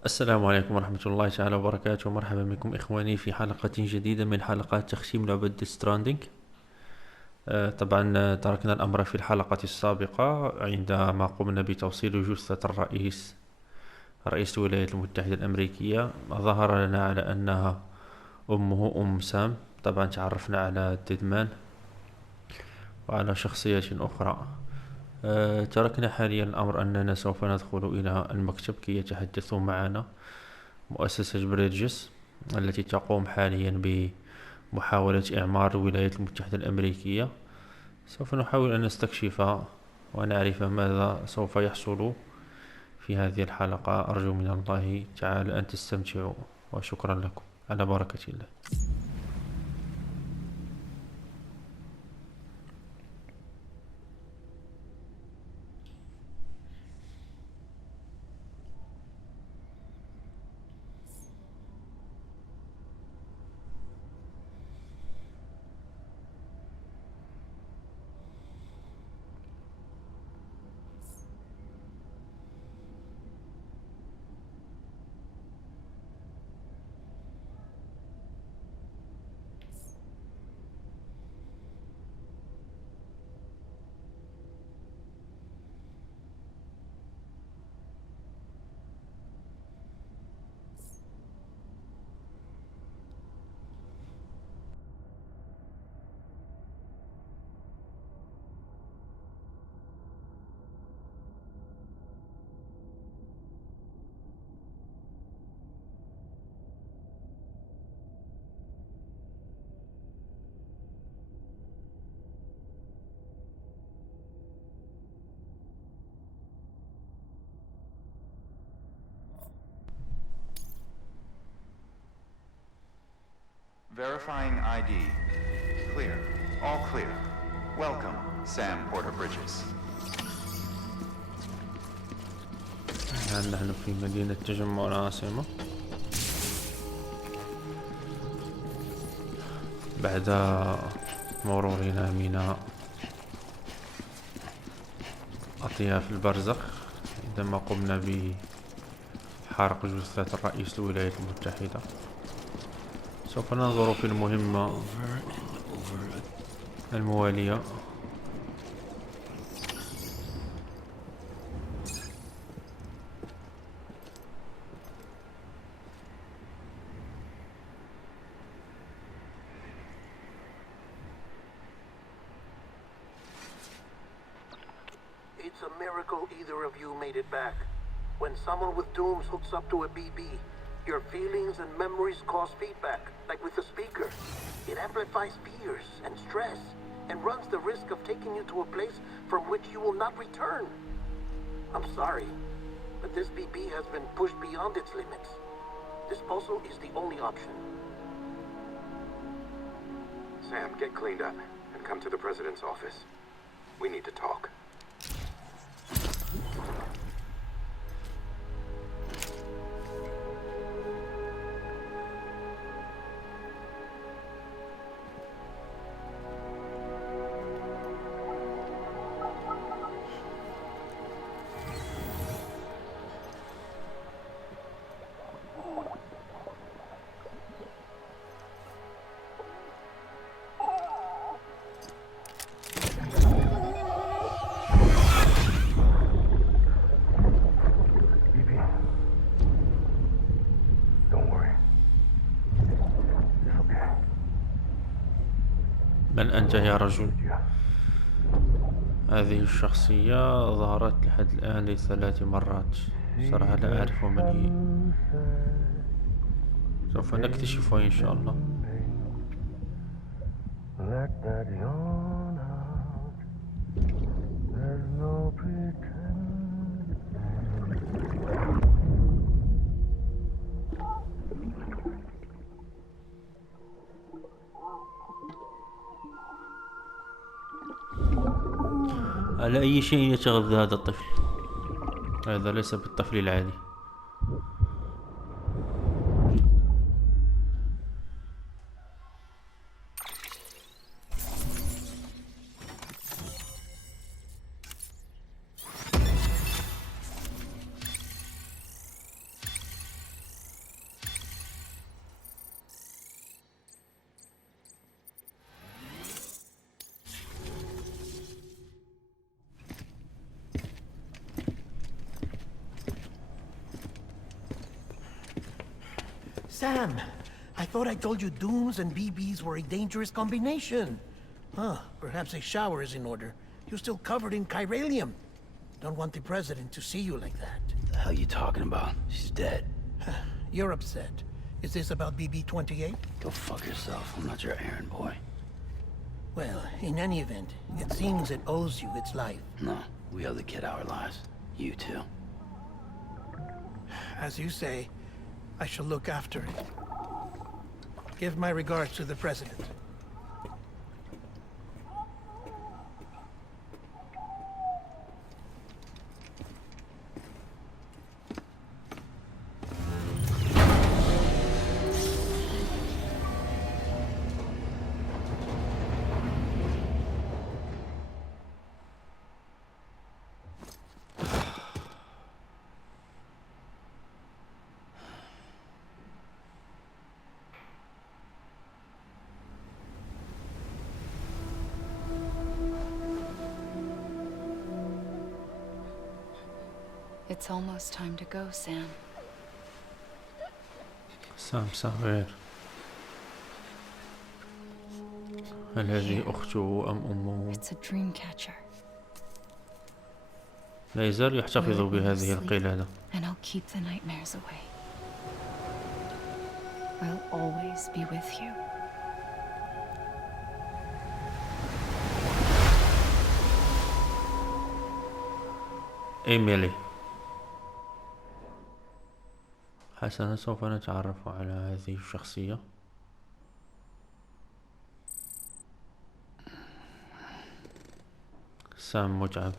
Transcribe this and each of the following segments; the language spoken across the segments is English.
السلام عليكم ورحمة الله تعالى وبركاته. مرحبا بكم إخواني في حلقة جديدة من حلقات تختيم لعبة ستراندينج. طبعا تركنا الأمر في الحلقة السابقة عندما قمنا بتوصيل جثة رئيس الولايات المتحدة الأمريكية. ظهر لنا على أنها أمه أم سام. طبعا تعرفنا على ديدمان وعلى شخصيات أخرى. تركنا حاليا الأمر أننا سوف ندخل إلى المكتب كي يتحدثوا معنا مؤسسة بريدجز التي تقوم حاليا بمحاولة إعمار الولايات المتحدة الأمريكية. سوف نحاول أن نستكشف ونعرف ماذا سوف يحصل في هذه الحلقة. أرجو من الله تعالى أن تستمتعوا وشكرا لكم على بركة الله. Verifying ID. Clear. All clear. Welcome, Sam Porter Bridges. نحن في مدينة تجمع العاصمة بعد مرورنا من أطياف البرزخ عندما قمنا بحرق جثة رئيس الولايات المتحدة. سوف ننظر في المهمة الموالية. It's a miracle either of you made it back. When someone with dooms hooks up to a BB, your feelings and memories cause feedback, like with the speaker. It amplifies fears and stress, and runs the risk of taking you to a place from which you will not return. I'm sorry, but this BB has been pushed beyond its limits. Disposal is the only option. Sam, get cleaned up and come to the president's office. We need to talk. من أنت يا رجل؟ هذه الشخصية ظهرت لحد الآن ل3 مرات. صراحة لا أعرف من هي. سوف نكتشفها إن شاء الله. على أي شيء يتغذى هذا الطفل؟ هذا ليس بالطفل العادي. Sam, I thought I told you dooms and BBs were a dangerous combination. Huh, perhaps a shower is in order. You're still covered in chiralium. Don't want the president to see you like that. The hell you talking about? She's dead. You're upset. Is this about BB-28? Go fuck yourself. I'm not your errand boy. Well, in any event, it seems it owes you its life. No, we owe the kid our lives. You too. As you say, I shall look after it. Give my regards to the president. It's almost time to go, Sam. سام صغير. هل هذه أخته أم أمه؟ It's a dream catcher. لا يزال يحتفظ بهذه القلادة. And I'll keep the nightmares away. I'll always be with you. إيميلي. حسنا، سوف نتعرف على هذه الشخصية. سام متعب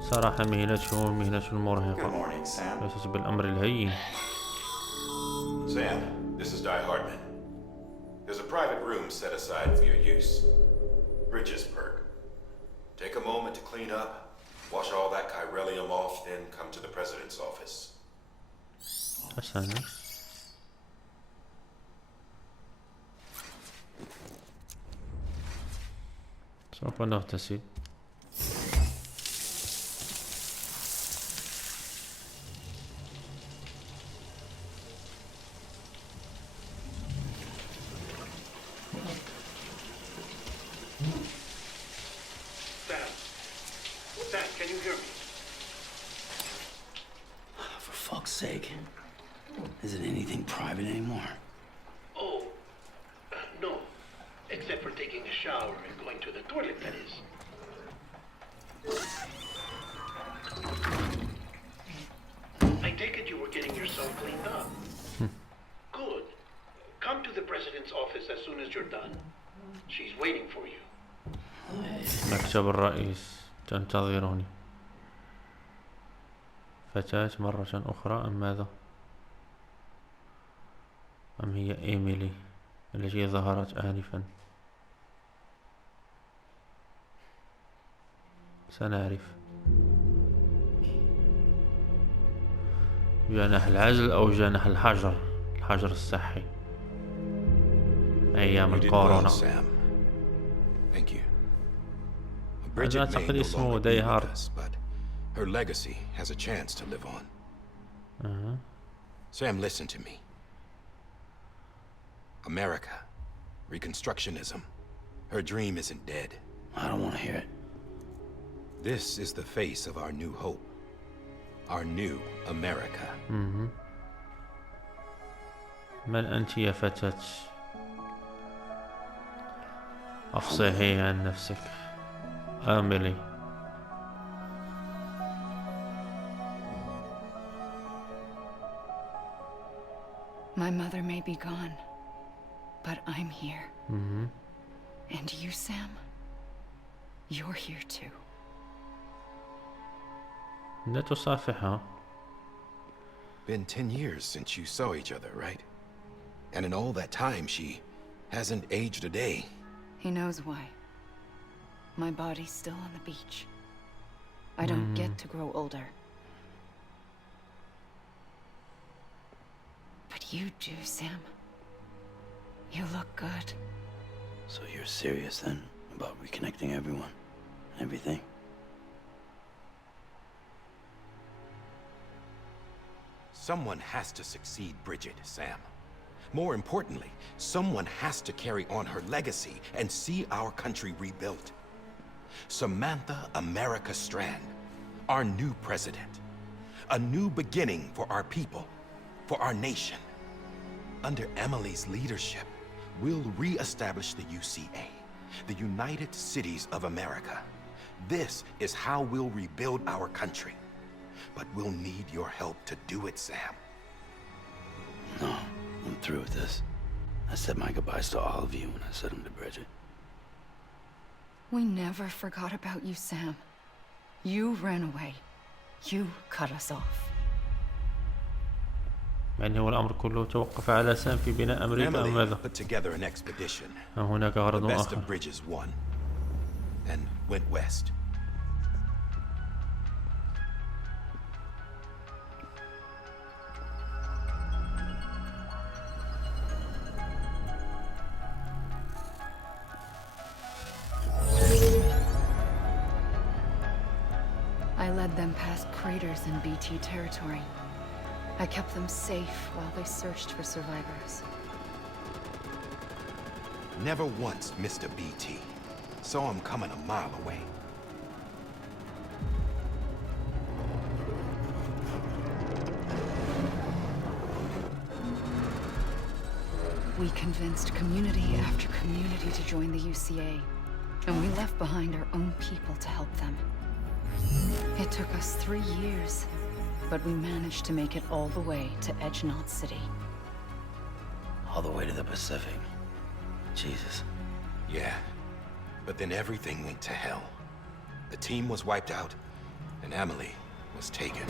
صراحة. مهنته مهنة مرهقة، ليست بالأمر الهين. Sam, this is Di Hartman. There's a private room set aside for your use. Bridges perk. Take a moment to clean up, wash all that chiralium off, then come to the president's office. حسنا. سوف نغتسل. Sam, can you hear me? For fuck's sake. Isn't anything private anymore? Oh, no. Except for taking a shower and going to the toilet, that is. I take it you were getting yourself cleaned up. Good. Come to the president's office as soon as you're done. She's waiting for you. مكتب الرئيس تنتظرني. فتاة مرة أخرى أم ماذا؟ أم هي إيميلي التي ظهرت آنفا؟ سنعرف. جناح العزل أو جناح الحجر، الحجر الصحي. أيام الكورونا. Thank you. هذا Bridget may أعتقد no اسمه longer be داي with هارد. us, but her legacy has a chance to live on. Sam, listen to me. America, Reconstructionism. Her dream isn't dead. I don't want to hear it. This is the face of our new hope. Our new America. من أنت يا فتاة؟ أفصحي عن نفسك. آملي. My mother may be gone, but I'm here. And you, Sam? You're here too. لا تصافحها. Been 10 years since you saw each other, right? And in all that time, she hasn't aged a day. He knows why. My body's still on the beach. I don't get to grow older. But you do, Sam. You look good. So you're serious then about reconnecting everyone and everything? Someone has to succeed Bridget, Sam. More importantly, someone has to carry on her legacy and see our country rebuilt. Samantha America Strand, our new president. A new beginning for our people, for our nation. Under Emily's leadership, we'll re-establish the UCA, the United Cities of America. This is how we'll rebuild our country. But we'll need your help to do it, Sam. No, I'm through with this. I said my goodbyes to all of you when I said them to Bridget. We never forgot about you, Sam. You ran away. You cut us off. يعني هو الأمر كله توقف على سام في بناء أمريكا أم ماذا؟ Emily put together an expedition. أم هناك The غرض best آخر؟ of Bridges won and went west. I led them past craters in BT territory. I kept them safe while they searched for survivors. Never once missed a BT. Saw him coming a mile away. We convinced community after community to join the UCA, and we left behind our own people to help them. It took us 3 years, but we managed to make it all the way to Edgenot City. All the way to the Pacific. Jesus. Yeah, but then everything went to hell. The team was wiped out, and Emily was taken.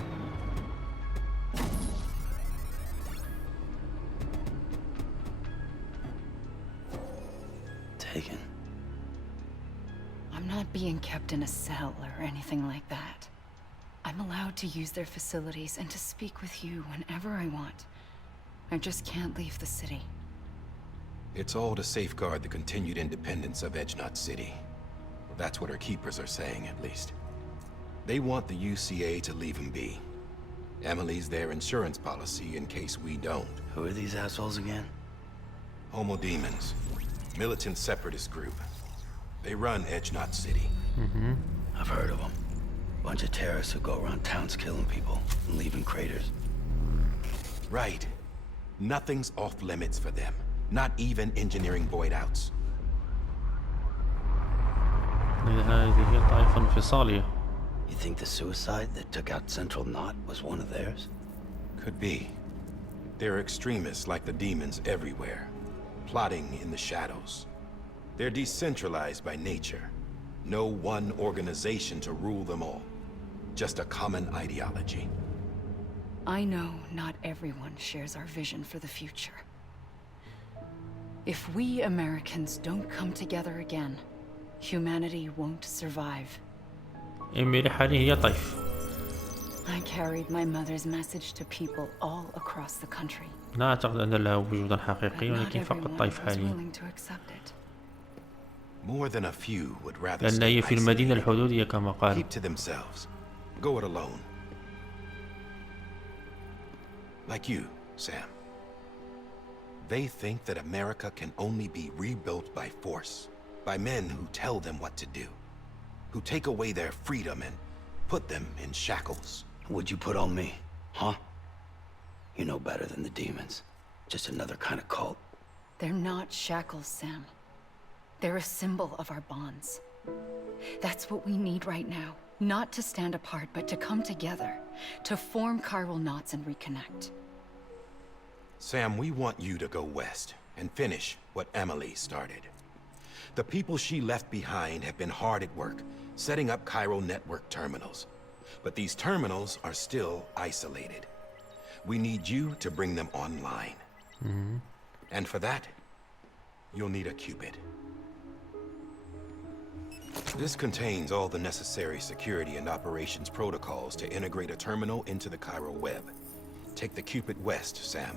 Taken. I'm not being kept in a cell or anything like that. I'm allowed to use their facilities and to speak with you whenever I want. I just can't leave the city. It's all to safeguard the continued independence of Edgenot City. That's what our keepers are saying, at least. They want the UCA to leave him be. Emily's their insurance policy in case we don't. Who are these assholes again? Homo Demons. Militant separatist group. They run Edgenot City. I've heard of them. Bunch of terrorists who go around towns killing people and leaving craters. Right. Nothing's off limits for them. Not even engineering void outs. هذه طائفة انفصالية. You think the suicide that took out Central Knot was one of theirs? Could be. There are extremists like the demons everywhere, plotting in the shadows. They're decentralized by nature. No one organization to rule them all. Just a common ideology. I know not everyone shares our vision for the future. If we Americans don't come together again, humanity won't survive. إيميلي حاليا هي طيف. I carried my mother's message to people all across the country. لا أعتقد أن لها وجودا حقيقيا Not ولكن فقط everyone طيف was حاليا. willing to accept it. More than a few would rather لأن stay هي في المدينة isolated. الحدودية كما قال. Keep to themselves. Go it alone. Like you, Sam. They think that America can only be rebuilt by force, by men who tell them what to do, who take away their freedom and put them in shackles. What'd you put on me, huh? You know better than the demons. Just another kind of cult. They're not shackles, Sam. They're a symbol of our bonds. That's what we need right now. Not to stand apart, but to come together. To form chiral knots and reconnect. Sam, we want you to go west and finish what Emily started. The people she left behind have been hard at work, setting up chiral network terminals. But these terminals are still isolated. We need you to bring them online. And for that, you'll need a Cupid. This contains all the necessary security and operations protocols to integrate a terminal into the chiral web. Take the Cupid west, Sam,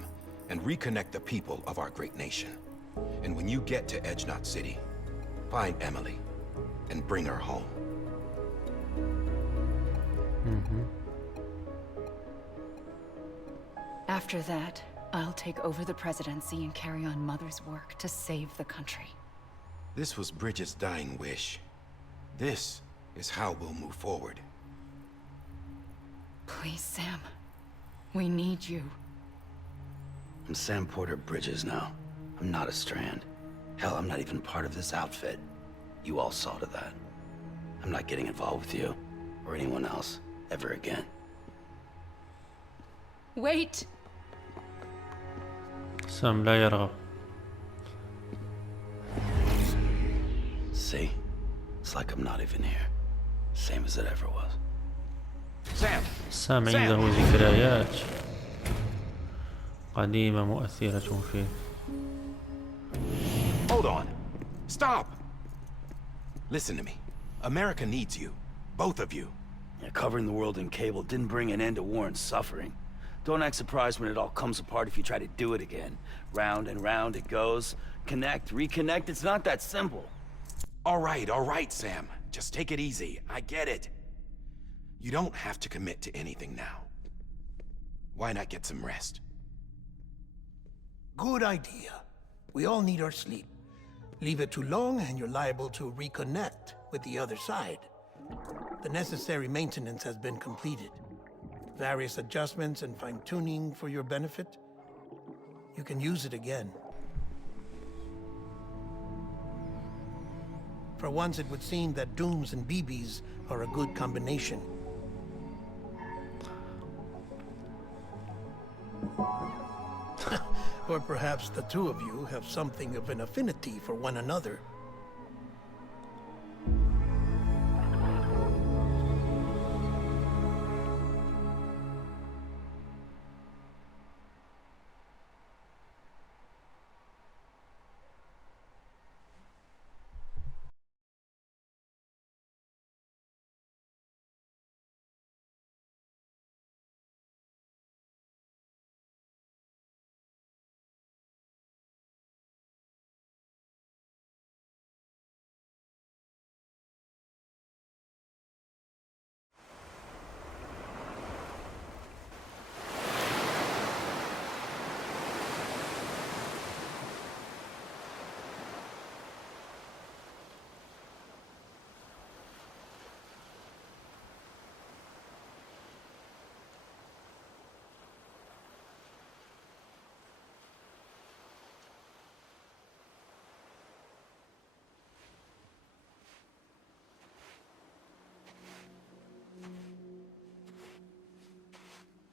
and reconnect the people of our great nation. And when you get to Edgenot City, find Emily and bring her home. After that, I'll take over the presidency and carry on Mother's work to save the country. This was Bridget's dying wish. This is how we'll move forward. Please, Sam. We need you. I'm Sam Porter Bridges now. I'm not a Strand. Hell, I'm not even part of this outfit. You all saw to that. I'm not getting involved with you, or anyone else, ever again. Wait! سام لا يرغب. See? It's like I'm not even here. Same as it ever was. Sam! سام عنده ذكريات قديمة مؤثرة فيه. Hold on. Stop! Listen to me. America needs you. Both of you. Yeah, covering the world in cable didn't bring an end to war and suffering. Don't act surprised when it all comes apart if you try to do it again. Round and round it goes. Connect, reconnect, it's not that simple. All right, Sam. Just take it easy. I get it. You don't have to commit to anything now. Why not get some rest? Good idea. We all need our sleep. Leave it too long and you're liable to reconnect with the other side. The necessary maintenance has been completed. Various adjustments and fine-tuning for your benefit. You can use it again. For once, it would seem that Dooms and BBs are a good combination. Or perhaps the two of you have something of an affinity for one another.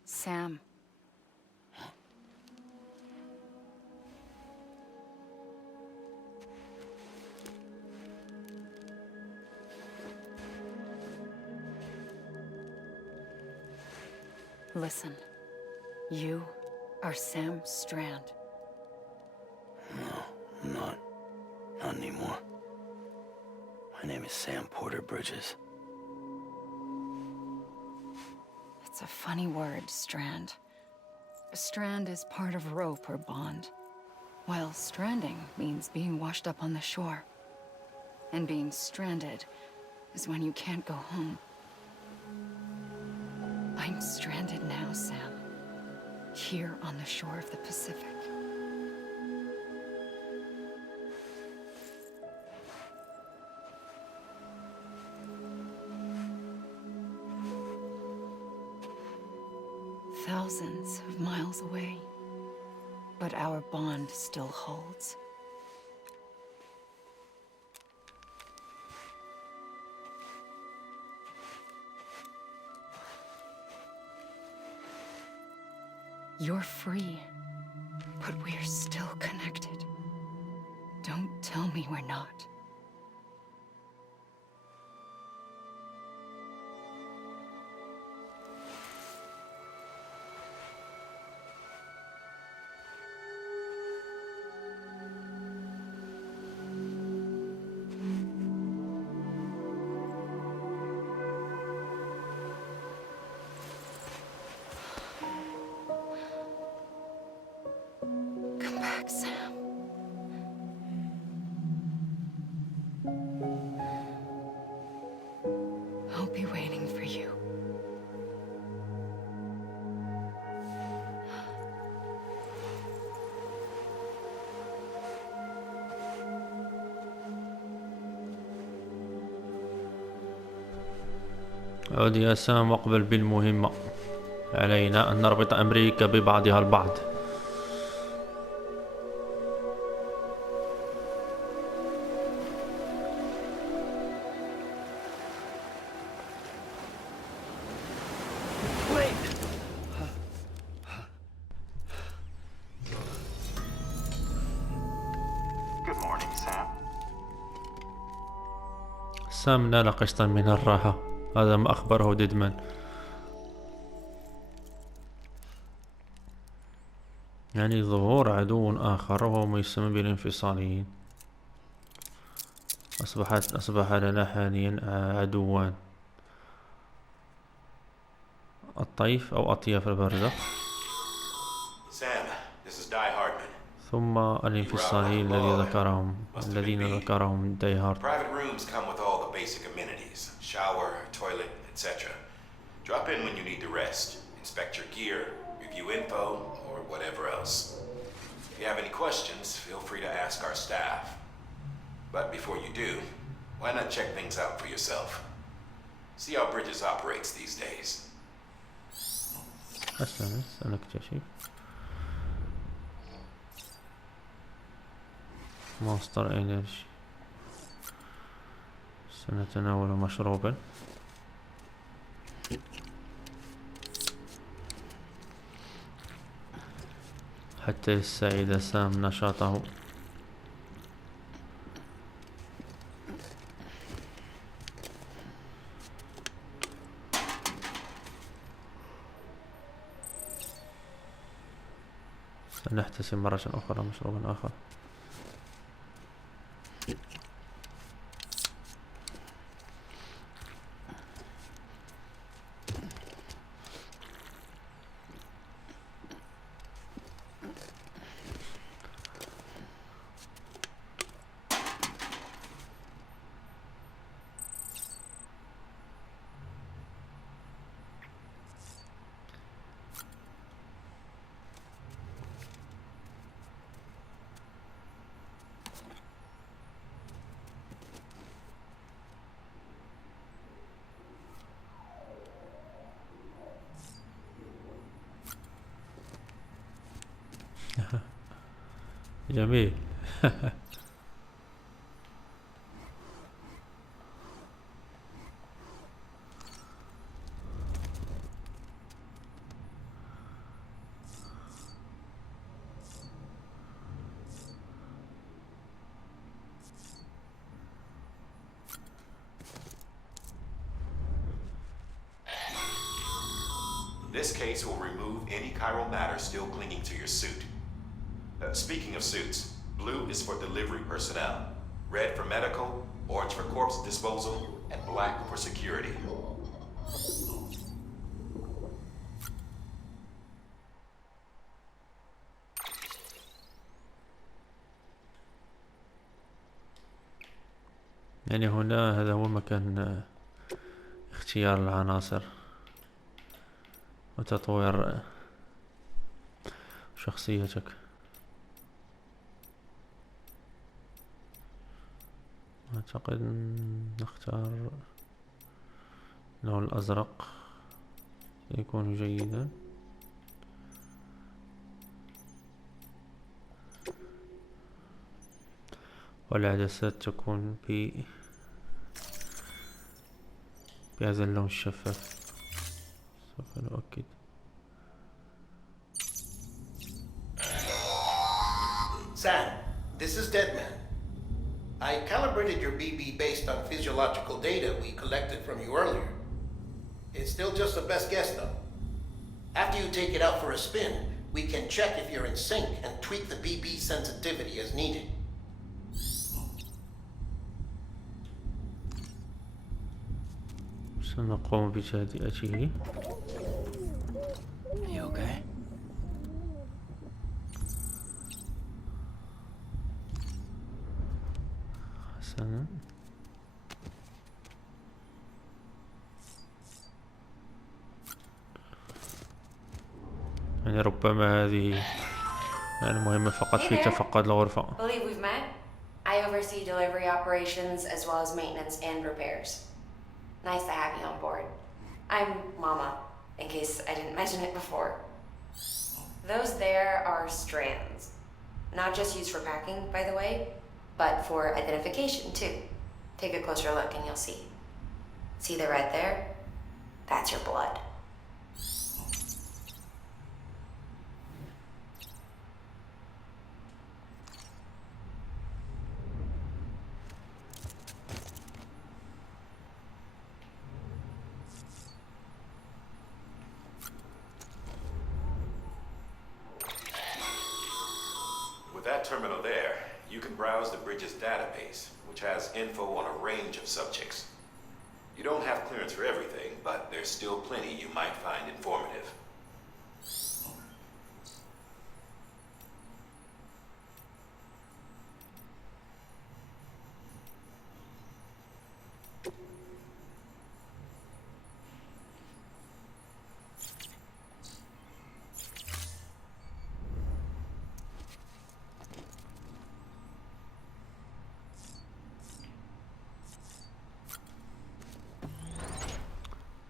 Sam. Listen. You are Sam Strand. No, I'm not. Not anymore. My name is Sam Porter Bridges. It's a funny word, Strand. A strand is part of rope or bond, while stranding means being washed up on the shore. And being stranded is when you can't go home. I'm stranded now, Sam. Here on the shore of the Pacific. Thousands of miles away, but our bond still holds. You're free, but we're still connected. Don't tell me we're not. Come back, Sam. عد يا سام واقبل بالمهمة. علينا أن نربط أمريكا ببعضها البعض. Good morning, Sam. سام نال قسطا من الراحة، هذا ما أخبره ديدمان. يعني ظهور عدو آخر وهو ما يسمى بالانفصاليين. أصبح لنا حاليا عدوان، الطيف أو أطياف البرزخ، Sam, this is Die Hardman. ثم الانفصاليين الذين ذكرهم داي هارد. Private rooms come with all the basic amenities. Shower, toilet, etc. Drop in when you need to rest. Inspect your gear, review info, or whatever else. If you have any questions, feel free to ask our staff. But before you do, why not check things out for yourself? See how Bridges operates these days. سنكتشف. ماستر انرجي. سنتناول مشروبا. حتى يستعيد سام نشاطه. سنحتسب مرة أخرى مشروبا آخر. جميل. This case will remove any chiral matter still clinging to your suit. Speaking of suits, blue is for delivery personnel, red for medical, orange for corpse disposal, and black for security. يعني هنا هذا هو مكان اختيار العناصر وتطوير شخصيتك. أعتقد نختار اللون الأزرق سيكون جيدا. والعدسات تكون بهذا اللون الشفاف. سوف نؤكد. Sam, this is Deadman. I calibrated your BB based on physiological data we collected from you earlier. It's still just a best guess, though. After you take it out for a spin, we can check if you're in sync and tweak the BB sensitivity as needed. سنقوم بتهدئته. You okay? حسنا. يعني ربما هذه المهمة فقط في تفقد الغرفة. Believe we've met? I oversee delivery operations as well as maintenance and repairs. Nice to have you on board. I'm Mama, in case I didn't mention it before. Those there are strands. Not just used for packing, by the way, but for identification too. Take a closer look and you'll see. See the red there? That's your blood. With that terminal there, you can browse the Bridges database, which has info on a range of subjects. You don't have clearance for everything, but there's still plenty you might find informative.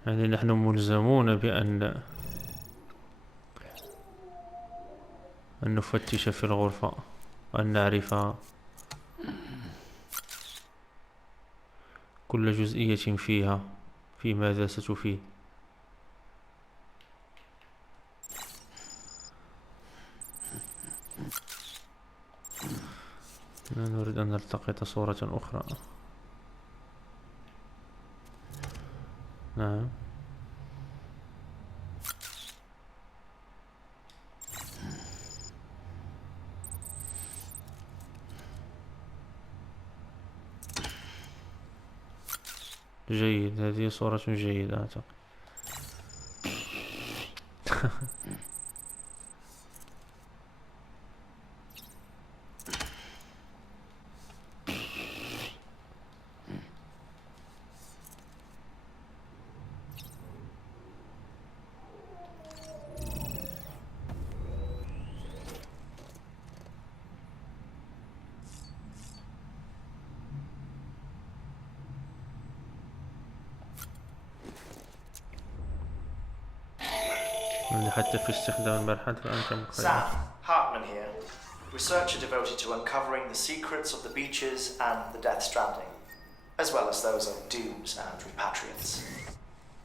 يعني نحن ملزمون بأن نفتش في الغرفة وأن نعرف كل جزئية فيها في ماذا ستفيد. نريد أن نلتقط صورة أخرى. نعم. جيد، هذه صورة جيدة أعتقد. حتى في استخدام المرحل فأنت مخير. Sam, Hartman here, researcher devoted to uncovering the secrets of the beaches and the Death Stranding, as well as those of dooms and repatriates.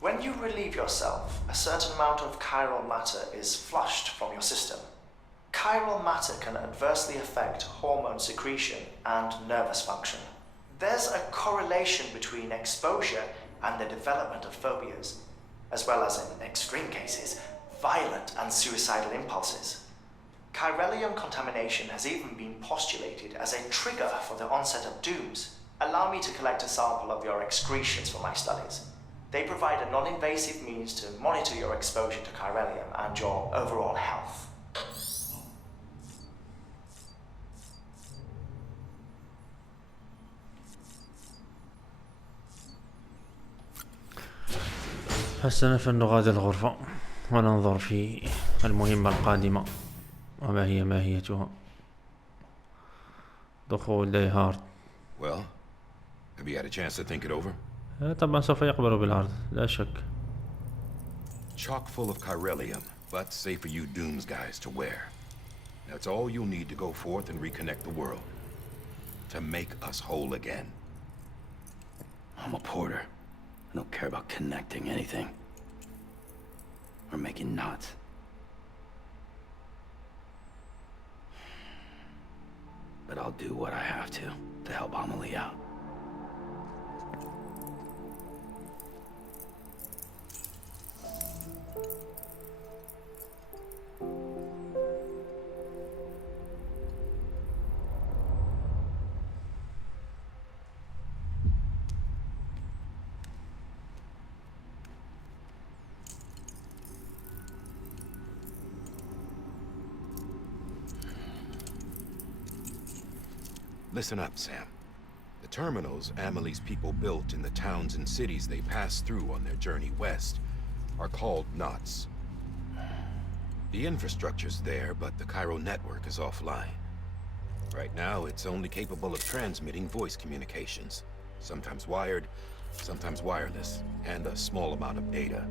When you relieve yourself, a certain amount of chiral matter is flushed from your system. Chiral matter can adversely affect hormone secretion and nervous function. There's a correlation between exposure and the development of phobias, as well as, in extreme cases, violent and suicidal impulses. Chiralium contamination has even been postulated as a trigger for the onset of dooms. Allow me to collect a sample of your excretions for my studies. They provide a non-invasive means to monitor your exposure to chiralium and your overall health. حسنا، فلنغادر الغرفة وننظر في المهمة القادمة وما هي ماهيتها. دخول داي هارد. Well, have you had a chance to think it over? طبعا سوف يقبل بالعرض لا شك. Chock full of chiralium, but safe for you Dooms guys to wear. That's all you'll need to go forth and reconnect the world. To make us whole again. I'm a porter. I don't care about connecting anything. Or making knots. But I'll do what I have to help Amelie out. Listen up, Sam. The terminals Amelie's people built in the towns and cities they passed through on their journey west are called knots. The infrastructure's there, but the Cairo network is offline. Right now, it's only capable of transmitting voice communications, sometimes wired, sometimes wireless, and a small amount of data.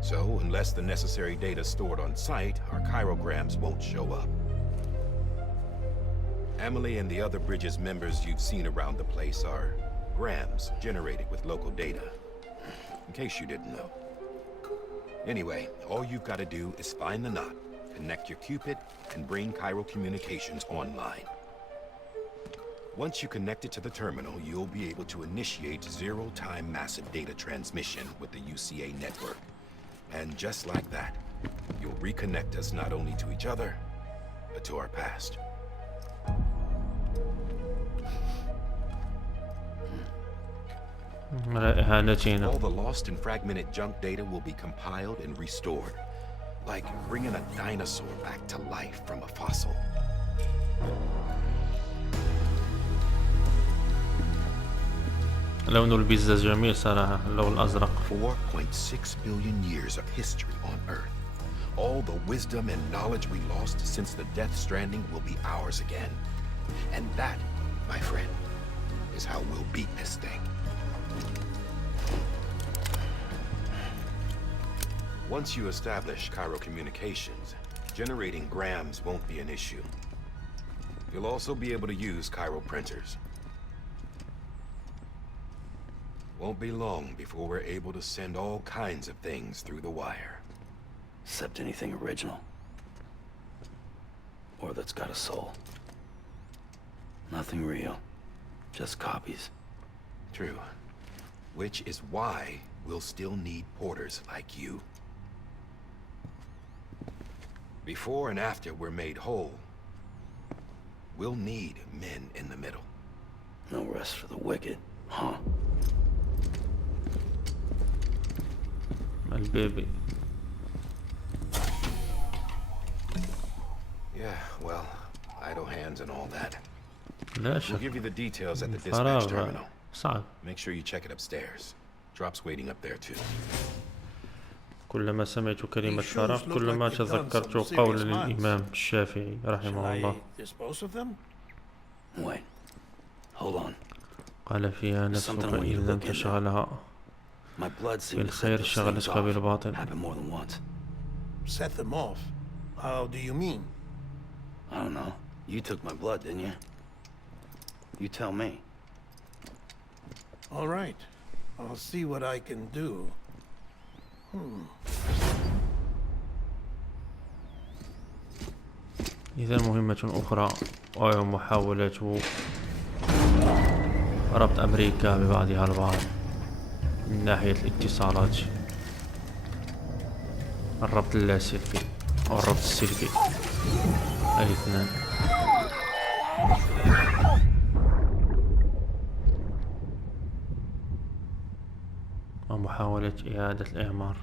So, unless the necessary data is stored on site, our chirograms won't show up. Emily and the other Bridges members you've seen around the place are grams generated with local data. In case you didn't know. Anyway, all you've got to do is find the knot, connect your Cupid, and bring Chiral Communications online. Once you connect it to the terminal, you'll be able to initiate zero-time massive data transmission with the UCA network. And just like that, you'll reconnect us not only to each other, but to our past. All the lost and fragmented junk data will be compiled and restored. Like bringing a dinosaur back to life from a fossil. لونه البيتزا جميل صراحة، اللون الأزرق. 4.6 billion years of history on Earth. All the wisdom and knowledge we lost since the Death Stranding will be ours again. And that, my friend, is how we'll beat this thing. Once you establish Chiral Communications, generating grams won't be an issue. You'll also be able to use Chiral printers. Won't be long before we're able to send all kinds of things through the wire. Except anything original. Or that's got a soul. Nothing real. Just copies. True. Which is why we'll still need porters like you. Before and after we're made whole, we'll need men in the middle. No rest for the wicked, huh? البيبي. Yeah, well, idle hands and all that. لا We'll شك. give you the details at the dispatch فراغ terminal. صعب. Make sure you check it upstairs. Drop's waiting up there too. كلما سمعت كلمة فراغ كلما تذكرت قول الإمام الشافعي رحمه الله. Dispose of them? Wait. Hold on. قال فيها نفسك إذا تشغلها My blood seems to بالخير set those things شغلتك off. بالباطل. Happened more than once. Set them off? How do you mean? I don't know. You took my blood, didn't you? You tell me. All right. I'll see what I can do. إذا مهمة أخرى وهي محاولة ربط أمريكا ببعضها البعض من ناحية الاتصالات، الربط اللاسلكي أو الربط السلكي، أي اثنان. ومحاولة إعادة الإعمار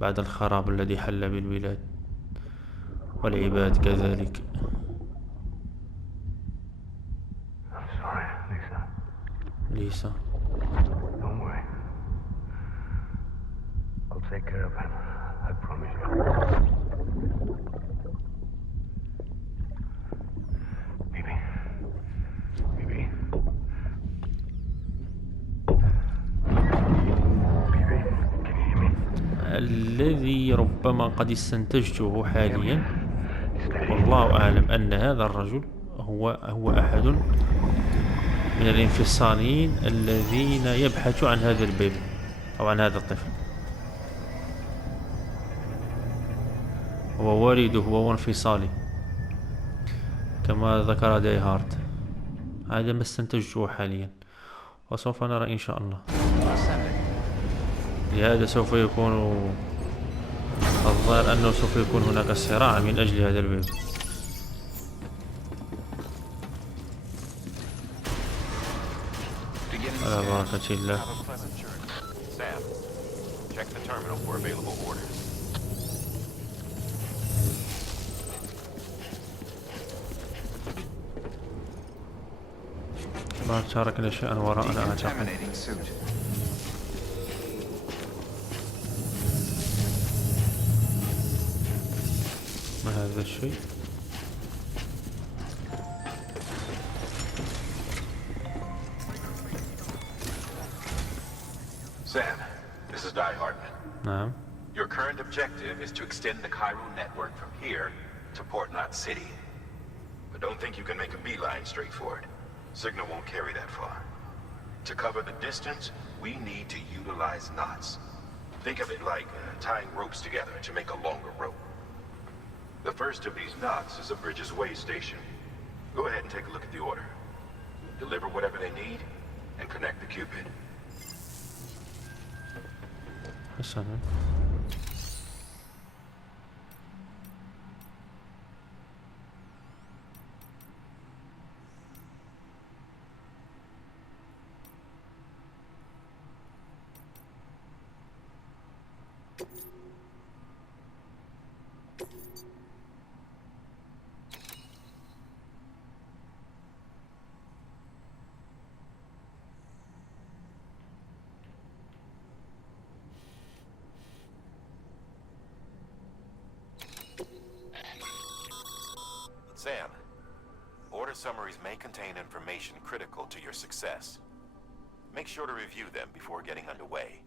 بعد الخراب الذي حل بالبلاد والعباد كذلك. ليسا. Don't worry. I'll take care of him. I promise you. Baby. Baby. Baby, can you hear me? الذي ربما قد استنتجته حاليا والله أعلم أن هذا الرجل هو أحد من الانفصاليين الذين يبحثوا عن هذا البيبي أو عن هذا الطفل. هو والده هو انفصالي كما ذكر داي هارد. هذا ما استنتجته حاليا وسوف نرى إن شاء الله. لهذا سوف يكون الظاهر أنه سوف يكون هناك صراع من أجل هذا البيبي. على بركة الله. Sam, check the terminal for available orders. ما تركنا شيئا وراءنا أعتقد. Decontaminating suit. ما هذا الشيء؟ Sam, this is Di Hartman. نعم. Your current objective is to extend the Cairo network from here to Port Knot City. But don't think you can make a beeline straight for it. Signal won't carry that far. To cover the distance, we need to utilize knots. Think of it like tying ropes together to make a longer rope. The first of these knots is a Bridges way station. Go ahead and take a look at the order. Deliver whatever they need and connect the Cupid. حسنا. Sam, order summaries may contain information critical to your success. Make sure to review them before getting underway.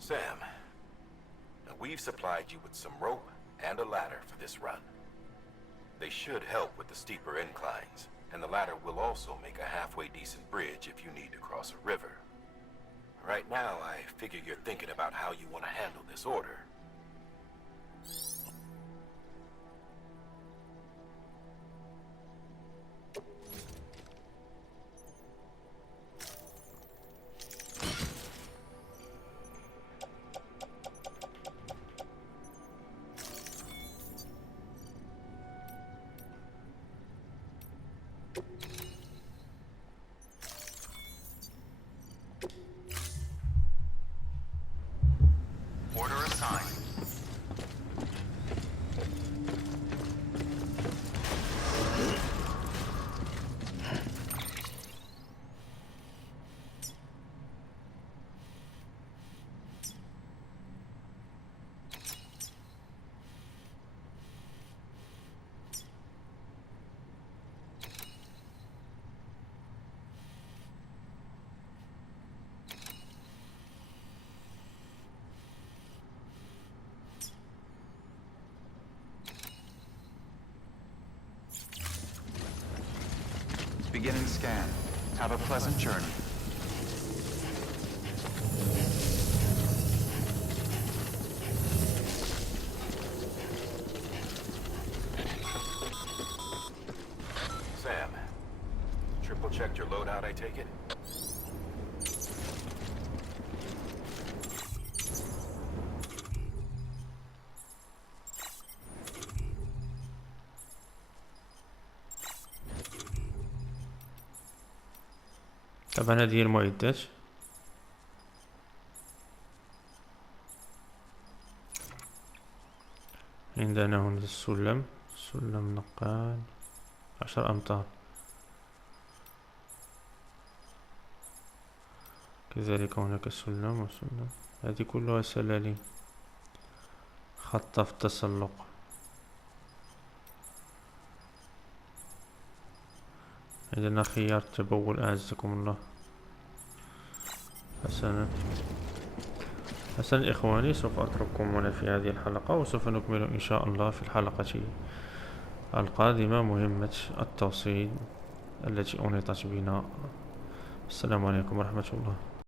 Sam, now we've supplied you with some rope and a ladder for this run. They should help with the steeper inclines, and the ladder will also make a halfway decent bridge if you need to cross a river. Right now, I figure you're thinking about how you want to handle this order. Order assigned. Beginning scan. Have a pleasant journey. Sam, triple checked your loadout, I take it? طبعا هذه هي المعدات. عندنا هنا السلم، سلم نقال 10 أمتار، كذلك هناك سلم وسلم. هذه كلها سلالم خطة في التسلق. عندنا خيار التبول أعزكم الله. حسنا إخواني، سوف أترككم هنا في هذه الحلقة، وسوف نكمل إن شاء الله في الحلقة القادمة مهمة التوصيل التي أنهطت بنا. السلام عليكم ورحمة الله.